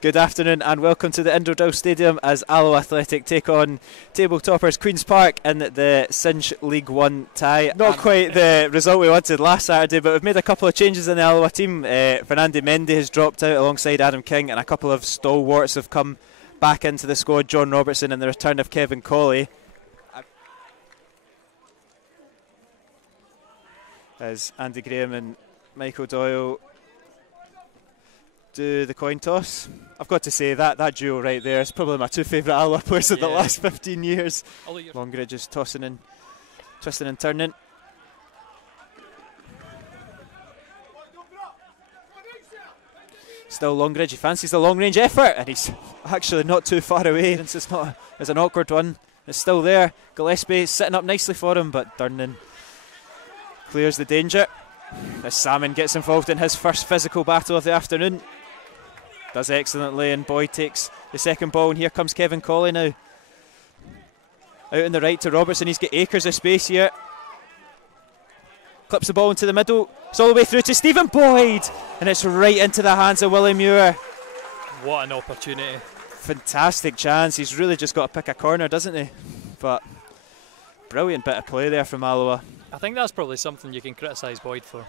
Good afternoon and welcome to the Indoor Stadium as Alloa Athletic take on table toppers Queen's Park in the Cinch League 1 tie. Not quite the result we wanted last Saturday, but we've made a couple of changes in the Alloa team. Fernando Mendy has dropped out alongside Adam King, and a couple of stalwarts have come back into the squad, John Robertson and the return of Kevin Colley. As Andy Graham and Michael Doyle do the coin toss. I've got to say that duo right there is probably my two favourite Alloa players of the last 15 years. Longridge is tossing and twisting and turning. Still Longridge, he fancies the long range effort and he's actually not too far away. It's an awkward one. It's still there. Gillespie sitting up nicely for him, but Durnan clears the danger. As Salmon gets involved in his first physical battle of the afternoon. Does excellently, and Boyd takes the second ball, and here comes Kevin Colley now. Out on the right to Robertson, he's got acres of space here. Clips the ball into the middle, it's all the way through to Stephen Boyd, and it's right into the hands of Willie Muir. What an opportunity. Fantastic chance, he's really just got to pick a corner, doesn't he? But brilliant bit of play there from Alloa. I think that's probably something you can criticise Boyd for.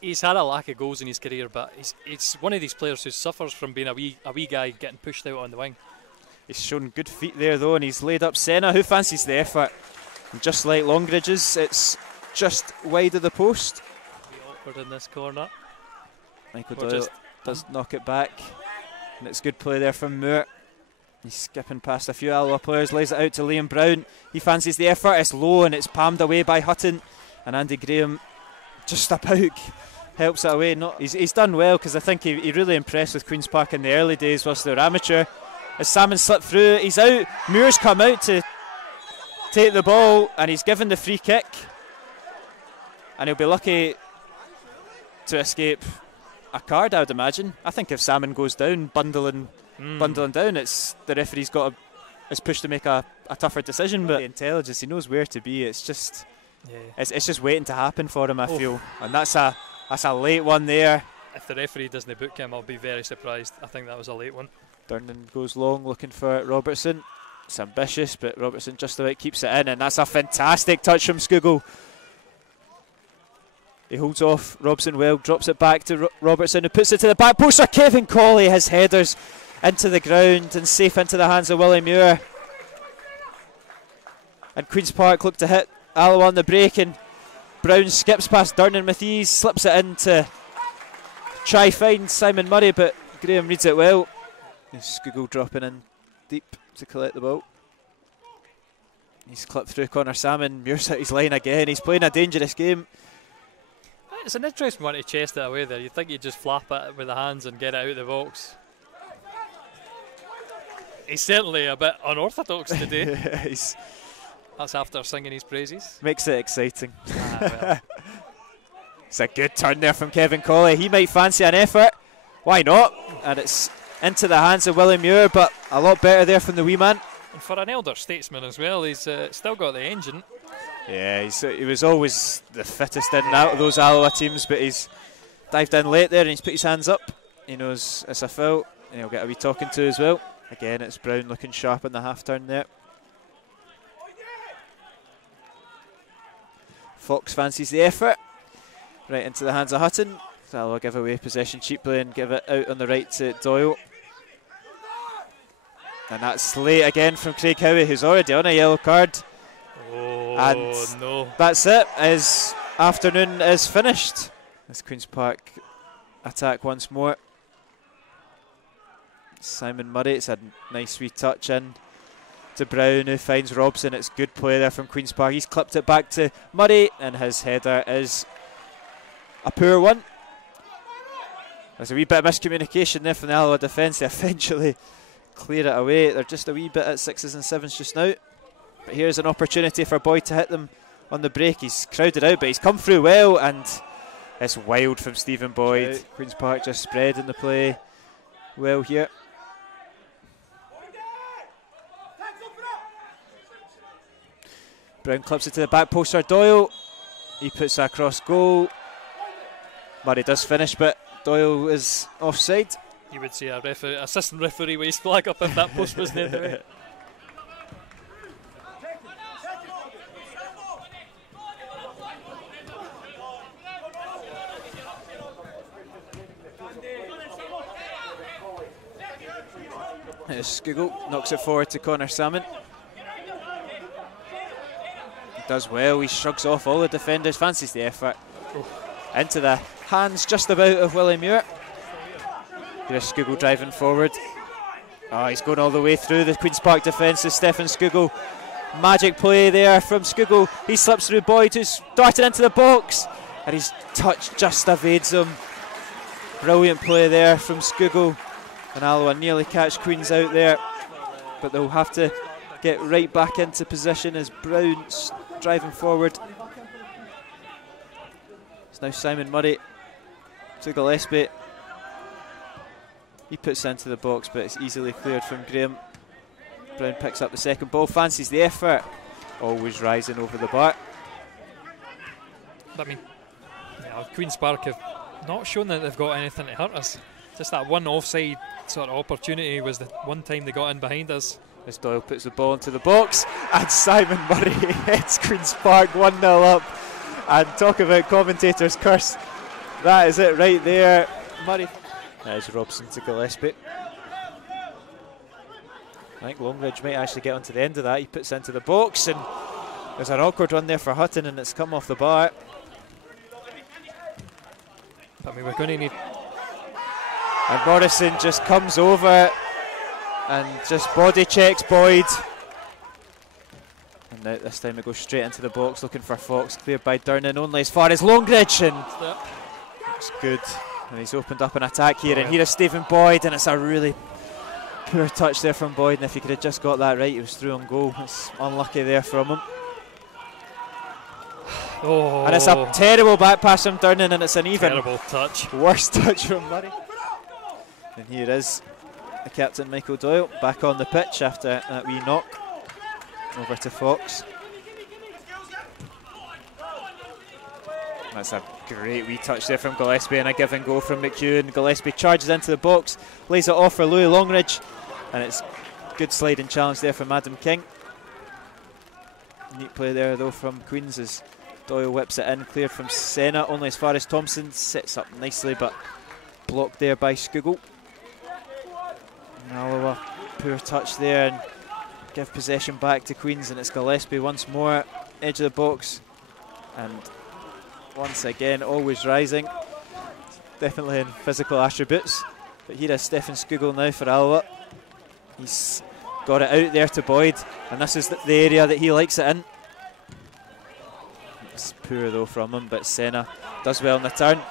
He's had a lack of goals in his career, but he's one of these players who suffers from being a wee guy getting pushed out on the wing. He's shown good feet there though, and he's laid up Senna, who fancies the effort. And just like Longridge's, it's just wide of the post. Awkward in this corner. Michael Doyle does knock it back, and it's good play there from Moore. He's skipping past a few Alloa players, lays it out to Liam Brown. He fancies the effort, it's low and it's palmed away by Hutton, and Andy Graham just about helps it away. He's done well, because I think he really impressed with Queen's Park in the early days whilst they were amateur. As Salmon slipped through, he's out. Moore's come out to take the ball and he's given the free kick, and he'll be lucky to escape a card, I would imagine. I think if Salmon goes down, bundling down, it's the referee's is pushed to make a tougher decision. But the intelligence, he knows where to be. It's just it's just waiting to happen for him, I feel. And that's a late one there. If the referee doesn't book him, I'll be very surprised. I think that was a late one. Durnan goes long looking for Robertson. It's ambitious, but Robertson just about keeps it in, and that's a fantastic touch from Skugel. He holds off Robson well, drops it back to Robertson, who puts it to the back post. Kevin Colley, his headers into the ground and safe into the hands of Willie Muir. And Queen's Park look to hit Alloa on the break, and Brown skips past Durnan with ease, slips it in to try find Simon Murray, but Graham reads it well. Skugel dropping in deep to collect the ball. He's clipped through Connor Salmon. Muir's at his line again. He's playing a dangerous game. It's an interesting one to chest it away there. You'd think you'd just flap it with the hands and get it out of the box. He's certainly a bit unorthodox today. That's after singing his praises. Makes it exciting. Well. It's a good turn there from Kevin Colley. He might fancy an effort. Why not? And it's into the hands of Willie Muir, but a lot better there from the wee man. And for an elder statesman as well, he's still got the engine. Yeah, he was always the fittest in and out of those Alloa teams, but he's dived in late there and he's put his hands up. He knows it's a foul, and he'll get a wee talking to as well. Again, it's Brown looking sharp in the half turn there. Fox fancies the effort. Right into the hands of Hutton. Alloa give away possession cheaply and give it out on the right to Doyle. And that's late again from Craig Howie, who's already on a yellow card. Oh, and no. That's it. His afternoon is finished. As Queen's Park attack once more. Simon Murray, it's a nice wee touch in to Brown, who finds Robson. It's good play there from Queen's Park. He's clipped it back to Murray, and his header is a poor one. There's a wee bit of miscommunication there from the Alloa defence. They eventually clear it away. They're just a wee bit at 6s and 7s just now. But here's an opportunity for Boyd to hit them on the break. He's crowded out, but he's come through well, and it's wild from Stephen Boyd. Queen's Park just spreading the play well here. Brown clips it to the back post for Doyle. He puts that across goal. Murray does finish, but Doyle is offside. You would see a assistant referee with his flag up if that post wasn't in the way. Skugel knocks it forward to Connor Salmon. He does well, he shrugs off all the defenders, fancies the effort. Into the hands just about of Willie Muir. Here's Skugel driving forward. Oh, he's going all the way through the Queen's Park defence to Stefan Skugel. Magic play there from Skugel. He slips through Boyd, who's darted into the box, and his touch just evades him. Brilliant play there from Skugel. And Alloa nearly catch Queens out there, but they'll have to get right back into position as Brown's driving forward. It's now Simon Murray to Gillespie. He puts it into the box, but it's easily cleared from Graham. Brown picks up the second ball, fancies the effort, always rising over the bar. I mean, Queen's Park have not shown that they've got anything to hurt us. Just that one offside sort of opportunity was the one time they got in behind us. As Doyle puts the ball into the box, and Simon Murray hits Queen's Park 1-0 up. And talk about commentators' curse. That is it right there. Murray. There's Robson to Gillespie. I think Longridge might actually get onto the end of that. He puts it into the box, and there's an awkward run there for Hutton, and it's come off the bar. I mean, we're going to need. And Morrison just comes over and just body checks Boyd. And now this time it goes straight into the box, looking for Fox, cleared by Durnan only as far as Longridge, and looks good. And he's opened up an attack here, and here is Stephen Boyd, and it's a really poor touch there from Boyd, and if he could have just got that right, he was through on goal. It's unlucky there from him. Oh. And it's a terrible back pass from Durnan, and it's an even terrible touch. Worse touch from Murray. And here is the captain, Michael Doyle, back on the pitch after that wee knock. Over to Fox. That's a great wee touch there from Gillespie, and a give and go from McEwen. Gillespie charges into the box, lays it off for Louis Longridge, and it's good sliding challenge there from Adam King. Neat play there though from Queens as Doyle whips it in, cleared from Senna, only as far as Thompson, sits up nicely but blocked there by Skugel. Alloa, poor touch there, and give possession back to Queens, and it's Gillespie once more, edge of the box, and once again always rising, definitely in physical attributes. But here is Stefan Skugel now for Alloa. He's got it out there to Boyd, and this is the area that he likes it in. It's poor though from him, but Senna does well in the turn,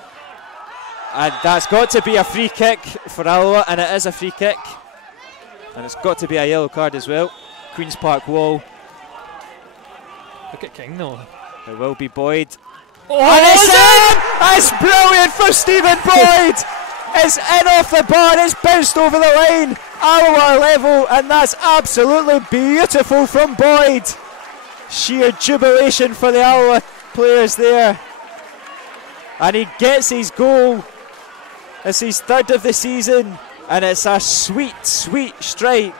and that's got to be a free kick for Alloa, and it is a free kick. And it's got to be a yellow card as well. Queen's Park wall. Look at King though. There will be Boyd. Oh, and it's in! It's brilliant from Stephen Boyd! It's in off the bar, it's bounced over the line. Alloa level, and that's absolutely beautiful from Boyd. Sheer jubilation for the Alloa players there. And he gets his goal. It's his third of the season. And it's a sweet, sweet strike.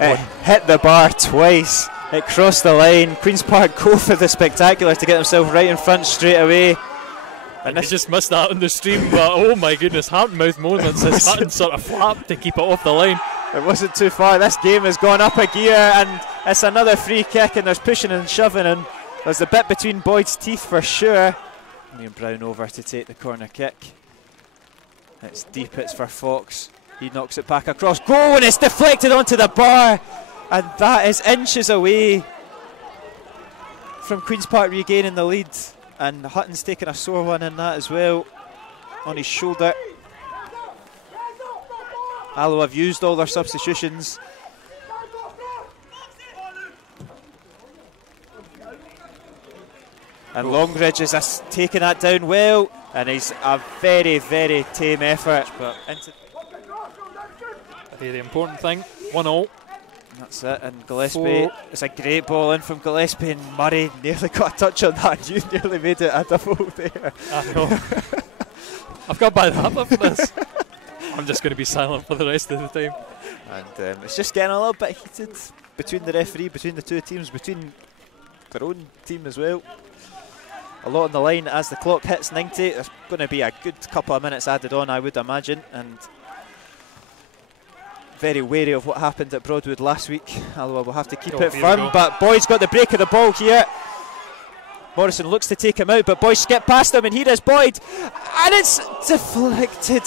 It hit the bar twice. It crossed the line. Queen's Park go for the spectacular to get themselves right in front straight away. And he just missed that on the stream, but oh my goodness, heart and mouth moments as Hutton sort of flapped to keep it off the line. It wasn't too far. This game has gone up a gear, and it's another free kick, and there's pushing and shoving, and there's the bit between Boyd's teeth for sure. Liam Brown over to take the corner kick. It's deep, it's for Fox. He knocks it back across goal, and it's deflected onto the bar, and that is inches away from Queen's Park regaining the lead. And Hutton's taken a sore one in that as well, on his shoulder. Alloa have used all their substitutions. And Longridge is taking that down well, and he's a very, very tame effort. But a very important thing, 1-0. That's it, and Gillespie, it's a great ball in from Gillespie, and Murray nearly got a touch on that. You nearly made it a double there. I know. I've got bad habit for this. I'm just going to be silent for the rest of the time. And it's just getting a little bit heated between the referee, between the two teams, between their own team as well. A lot on the line as the clock hits 90. There's going to be a good couple of minutes added on, I would imagine, and very wary of what happened at Broadwood last week. Alloa will have to keep it firm, but Boyd's got the break of the ball here. Morrison looks to take him out, but Boyd skipped past him, and here is Boyd, and it's deflected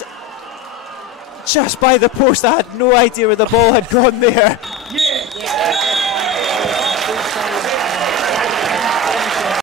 just by the post. I had no idea where the ball had gone there.